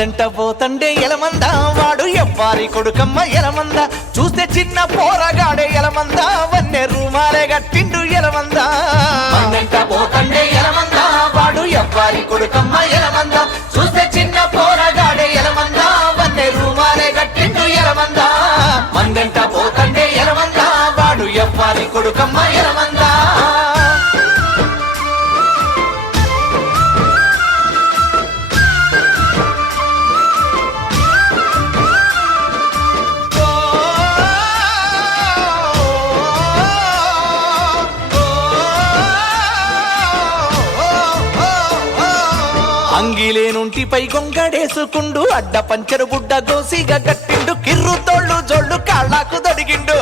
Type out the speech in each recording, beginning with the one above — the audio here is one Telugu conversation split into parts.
మందంట పోతండే ఎలమంద వాడు ఎవ్వారి కొడుకమ్మ ఎలమంద చూస్తే చిన్న పోరగాడే ఎలమంద వన్నె రూమాలే గట్టిండు ఎలమంద మందంట పోతండే ఎలమంద వాడు ఎవ్వారి కొడుకమ్మ ఎలమంద చూస్తే చిన్న పోరగాడే ఎలమంద వన్నె రూమాలే గట్టిండు ఎలమంద మందంట పోతండే ఎలమంద వాడు ఎవ్వారి కొడుకమ్మ ఎలమంద అంగిలేనుంటిపై గొంగడేసుకుండు అడ్డ పంచెరు గుడ్డ గోసిగా గట్టిండు కిర్రు తోళ్ళు జోళ్ళు కాళ్ళకు దొడిగిండు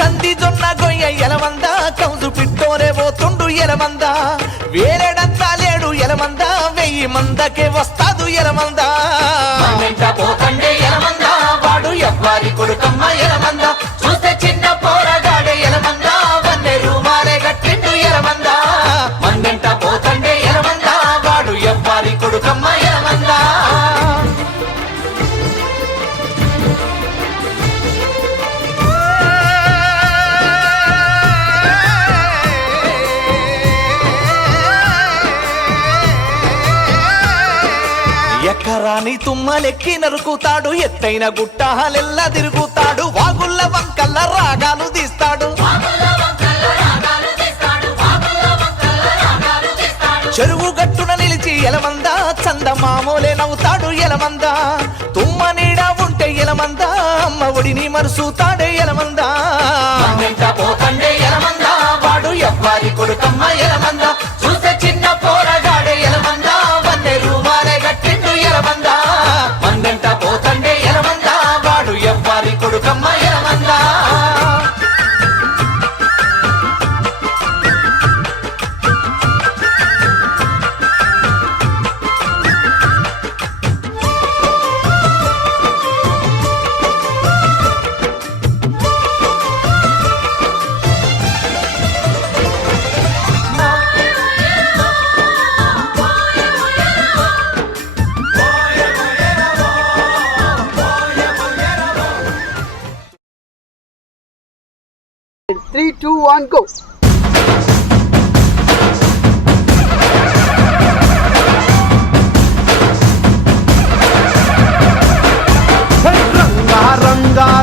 కంది జొన్న గొయ్య ఎలమంద కౌజు పిట్టోరే పోతుండు ఎలమంద వేరేడంతా లేడు ఎలమంద 1000 మందకే వస్తాదు ఎలమంద పోతండే ఎలమంద వాడు ఎవ్వారి కొడుకమ్మ ఎలమంద చూస్తే చిన్న పోరగాడే ఎలమంద వన్నె రూమాలే గట్టిండు ఎలమంద మందంట పోతండే ఎలమంద వాడు ఎవ్వారి కొడుకమ్మ ఎలమంద ఎక్కరాని తుమ్మలెక్కి నరుకుతాడు ఎత్తైన గుట్టాలెల్లా తిరుగుతాడు వాగుల్ల వంకల్ల రాగాలు తీస్తాడు చెరువు గట్టున నిలిచి ఎలమంద చందమామోలే నవ్వుతాడు ఎలమంద తుమ్మ నీడ ఉంటే ఎలమంద అమ్మ ఒడిని మరుసుతాడే ఎలమంద పోతండే ఎలమంద వాడు ఎవ్వారి కొడుకమ్మ ఎలమంద చూస్తే చిన్న పోరగాడే ఎలమంద వన్నె రూమాలే గట్టిండు ఎలమంద మందంట పోతండే ఎలమంద వాడు ఎవ్వారి కొడుకమ్మ ఎలమంద Three, 2, 1, go.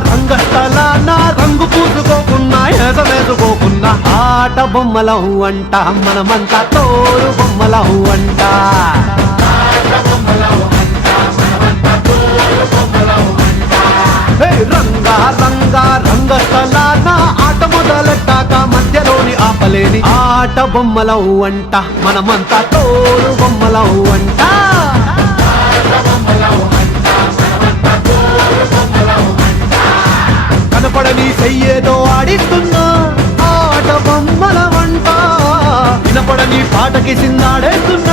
రంగస్థలాన రంగు పూసుకోకున్నా ఎగవేసుకోకున్నా ఆట బొమ్మలం అంట మనమంతా తోరు బొమ్మలం అంట రంగస్థలాన ఆట మొదలెట్టాక మధ్యలోని ఆపలేని ఆట బొమ్మలం అంట మనమంతా తోరు బొమ్మలం అంట కనపడని చెయ్యేదో ఆడిస్తున్నా ఆట బొమ్మల వంట వినపడని పాటకి సిందాడేస్తున్నా